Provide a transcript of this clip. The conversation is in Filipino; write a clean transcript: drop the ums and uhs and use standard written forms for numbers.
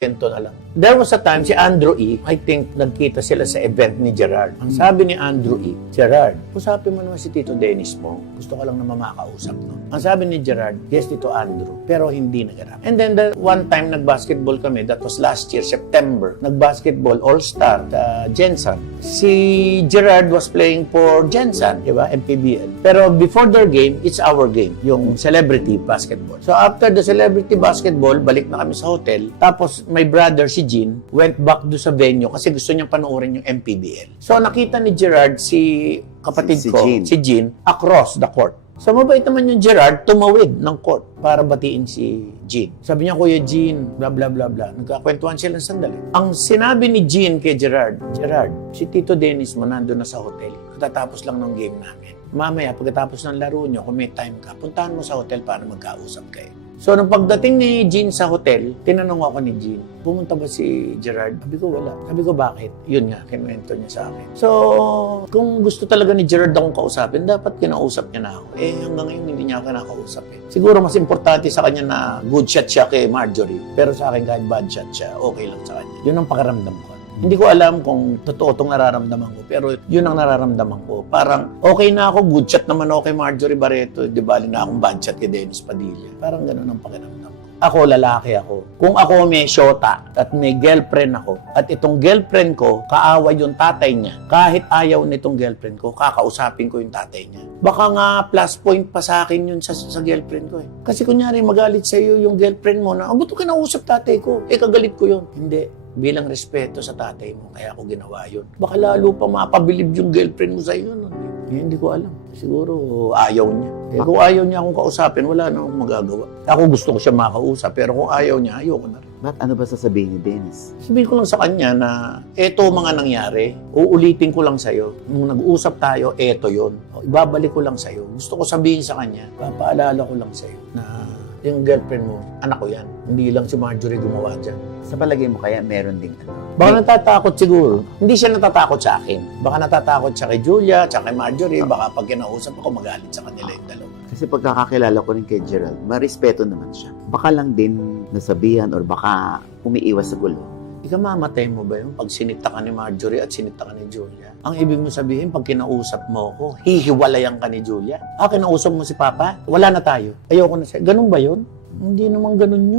Kento na lang. There was a time si Andrew E., I think nagkita sila sa event ni Gerard. Ang sabi ni Andrew E., Gerard, usapin mo naman si Tito Dennis mo. Gusto ko lang naman makakausap, no? Ang sabi ni Gerard, yes, Tito Andrew, pero hindi naganap. And then the one time nag-basketball kami, that was last year, September. Nag-basketball all-star sa Jensen. Si Gerard was playing for Jensen, di ba? MPBL. Pero before their game, it's our game, yung celebrity basketball. So after the celebrity basketball, balik na kami sa hotel. Tapos my brother, si Jean, went back do sa venue kasi gusto niyang panoorin yung MPBL. So nakita ni Gerard si kapatid ko, si Jean, across the court. So mabait naman yung Gerard, tumawid ng court para batiin si Jean. Sabi niya, Kuya Jean, bla bla bla bla. Nagkakwentuhan sila ng sandali. Ang sinabi ni Jean kay Gerard, Gerard, si Tito Dennis mo nandun na sa hotel. Katatapos lang ng game namin. Mamaya, pagkatapos ng laro nyo, kung may time ka, puntahan mo sa hotel para magkausap kayo. So, nung pagdating ni Jean sa hotel, tinanong ako ni Jean, pumunta ba si Gerard? Sabi ko, wala. Sabi ko, bakit? Yun nga, kinuwento niya sa akin. So, kung gusto talaga ni Gerard akong kausapin, dapat kinausap niya na ako. Eh, hanggang ngayon, hindi niya ako kinakausap. Siguro, mas importante sa kanya na good shot siya kay Marjorie. Pero sa akin, kahit bad shot siya, okay lang sa kanya. Yun ang pakiramdam ko. Hindi ko alam kung totoo itong nararamdaman ko, pero yun ang nararamdaman ko. Parang okay na ako, good shot naman ako kay Marjorie Barreto, di bali na akong bad shot kay Dennis Padilla. Parang ganun ang pakiramdam ko. Ako, lalaki ako. Kung ako may syota at may girlfriend ako, at itong girlfriend ko, kaaway yung tatay niya, kahit ayaw nitong girlfriend ko, kakausapin ko yung tatay niya. Baka nga plus point pa sa akin yun sa girlfriend ko eh. Kasi kunyari magalit sa iyo yung girlfriend mo na, ba't ko kinausap tatay ko? Eh, kagalit ko yun. Hindi. Bilang respeto sa tatay mo, kaya ako ginawa yun. Baka lalo pa mapabilib yung girlfriend mo sa iyo. No? Eh, hindi ko alam. Siguro ayaw niya. Eh, kung ayaw niya akong kausapin, wala na akong magagawa. Ako gusto ko siya makausap, pero kung ayaw niya, ayoko na rin. Ba't ano ba sasabihin ni Dennis? Sabihin ko lang sa kanya na eto mga nangyari, uulitin ko lang sa'yo. Nung nag-uusap tayo, eto yon. Ibabalik ko lang sa'yo. Gusto ko sabihin sa kanya, papaalala ko lang sa'yo na yung girlfriend mo, anak ko yan. Hindi lang si Marjorie gumawa dyan. Sa palagay mo kaya meron ding ano? Baka natatakot siguro. Hindi siya natatakot sa akin. Baka natatakot siya kay Julia, tsaka kay Marjorie. Baka pag kinausap ako, magalit sa kanila yung dalawa. Kasi pagkakakilala ko rin kay Gerald, marespeto naman siya. Baka lang din nasabihan or baka umiiwas sa gulo. Ikamamatay mo ba yun pag sinita ka ni Marjorie at sinita ka ni Julia? Ang ibig mo sabihin, pag kinausap mo ako, hihiwalayan ka ni Julia? Kinausap mo si Papa? Wala na tayo. Ayoko na siya. Ganun ba yun? Hindi naman ganun yun.